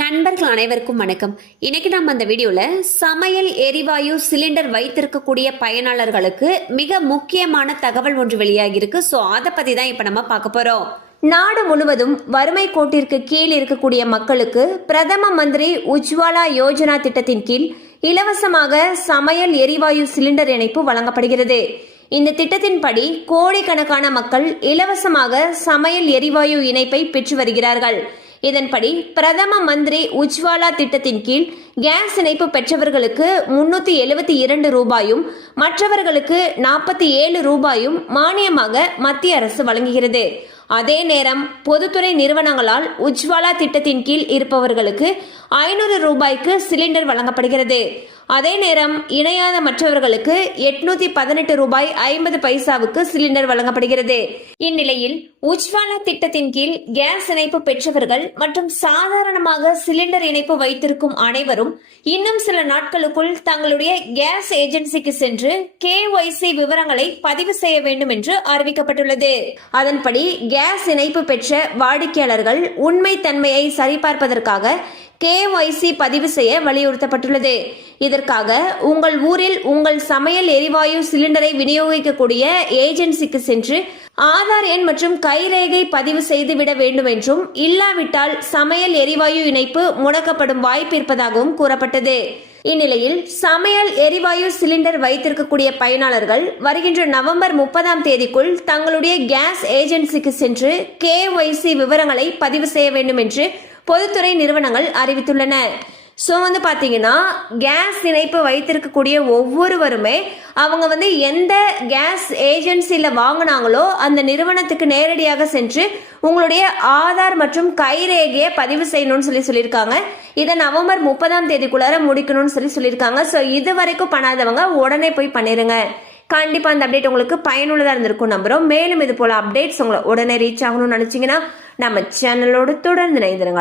நண்பர்கள் அனைவருக்கும் வணக்கம். இன்னைக்கு நம்ம அந்த வீடியோல சமையல் எரிவாயு சிலிண்டர் வைத்திருக்கக்கூடிய பயனாளர்களுக்கு மிக முக்கியமான தகவல் ஒன்று வெளியாகி இருக்கு. ஸோ அதை பத்தி தான் இப்ப நம்ம பார்க்க போறோம். நாடு முழுவதும் வறுமை கோட்டிற்கு கீழ் இருக்கக்கூடிய மக்களுக்கு பிரதம மந்திரி உஜ்வாலா யோஜனா திட்டத்தின் கீழ் இலவசமாக சமையல் எரிவாயு சிலிண்டர் இணைப்பு வழங்கப்படுகிறது. இந்த திட்டத்தின்படி கோடிக்கணக்கான மக்கள் இலவசமாக சமையல் எரிவாயு இணைப்பை பெற்று வருகிறார்கள். இதன்படி பிரதம மந்திரி உஜ்வாலா திட்டத்தின் கீழ் கேஸ் இணைப்பு பெற்றவர்களுக்கு 372 ரூபாயும் மற்றவர்களுக்கு 47 ரூபாயும் மானியமாக மத்திய அரசு வழங்குகிறது. அதே நேரம் பொதுத்துறை நிறுவனங்களால் உஜ்வாலா திட்டத்தின் கீழ் இருப்பவர்களுக்கு 500 ரூபாய்க்கு சிலிண்டர் வழங்கப்படுகிறது. அதே நேரம் இணையாத மற்றவர்களுக்கு 818 ரூபாய் 50 பைசாவுக்கு சிலிண்டர் வழங்கப்படுகிறது. இந்நிலையில் உஜ்வாலா திட்டத்தின் கீழ் கேஸ் இணைப்பு பெற்றவர்கள் மற்றும் சாதாரணமாக சிலிண்டர் இணைப்பு வைத்திருக்கும் அனைவரும் இன்னும் சில நாட்களுக்குள் தங்களுடைய கேஸ் ஏஜென்சிக்கு சென்று KYC விவரங்களை பதிவு செய்ய வேண்டும் என்று அறிவிக்கப்பட்டுள்ளது. அதன்படி கேஸ் இணைப்பு பெற்ற வாடிக்கையாளர்கள் உண்மை தன்மையை சரிபார்ப்பதற்காக KYC பதிவு செய்ய வலியுறுத்தப்பட்டுள்ளது. இதற்காக உங்கள் ஊரில் உங்கள் சமையல் எரிவாயு சிலிண்டரை விநியோகிக்கக்கூடிய ஏஜென்சிக்கு சென்று ஆதார் எண் மற்றும் கைரேகை பதிவு செய்துவிட வேண்டும் என்றும், இல்லாவிட்டால் சமையல் எரிவாயு இணைப்பு முடக்கப்படும் வாய்ப்பு இருப்பதாகவும் கூறப்பட்டது. இந்நிலையில் சமையல் எரிவாயு சிலிண்டர் வைத்திருக்கக்கூடிய பயனாளர்கள் வருகின்ற நவம்பர் 30ஆம் தேதிக்குள் தங்களுடைய கேஸ் ஏஜென்சிக்கு சென்று KYC விவரங்களை பதிவு செய்ய வேண்டும் என்று பொதுத்துறை நிறுவனங்கள் அறிவித்துள்ளன. ஸோ பார்த்தீங்கன்னா கேஸ் இணைப்பு வைத்திருக்கக்கூடிய ஒவ்வொருவருமே அவங்க எந்த கேஸ் ஏஜென்சியில் வாங்கினாங்களோ அந்த நிறுவனத்துக்கு நேரடியாக சென்று உங்களுடைய ஆதார் மற்றும் கைரேகையை பதிவு செய்யணும்னு சொல்லியிருக்காங்க. இதை நவம்பர் 30ஆம் தேதிக்குள்ளார முடிக்கணும்னு சொல்லியிருக்காங்க. ஸோ இது வரைக்கும் பண்ணாதவங்க உடனே போய் பண்ணிடுங்க. கண்டிப்பாக அந்த அப்டேட் உங்களுக்கு பயனுள்ளதாக இருந்திருக்கும் நம்புகிறோம். மேலும் இது போல அப்டேட்ஸ் உங்களை உடனே ரீச் ஆகணும்னு நினச்சிங்கன்னா நம்ம சேனலோடு தொடர்ந்து இணைந்திருங்க.